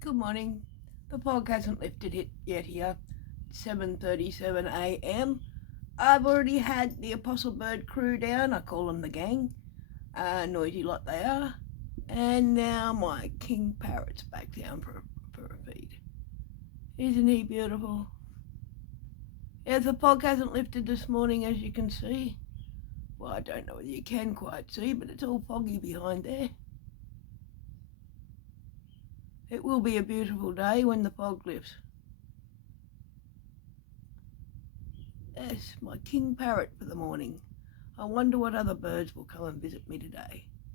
Good morning. The fog hasn't lifted it yet here. It's 7:37 a.m. I've already had the Apostle Bird crew down. I call them the gang. Noisy lot they are. And now my king parrot's back down for a feed. Isn't he beautiful? Yeah, the fog hasn't lifted this morning, as you can see. Well, I don't know whether you can quite see, but it's all foggy behind there. It will be a beautiful day when the fog lifts. Yes, my king parrot for the morning. I wonder what other birds will come and visit me today.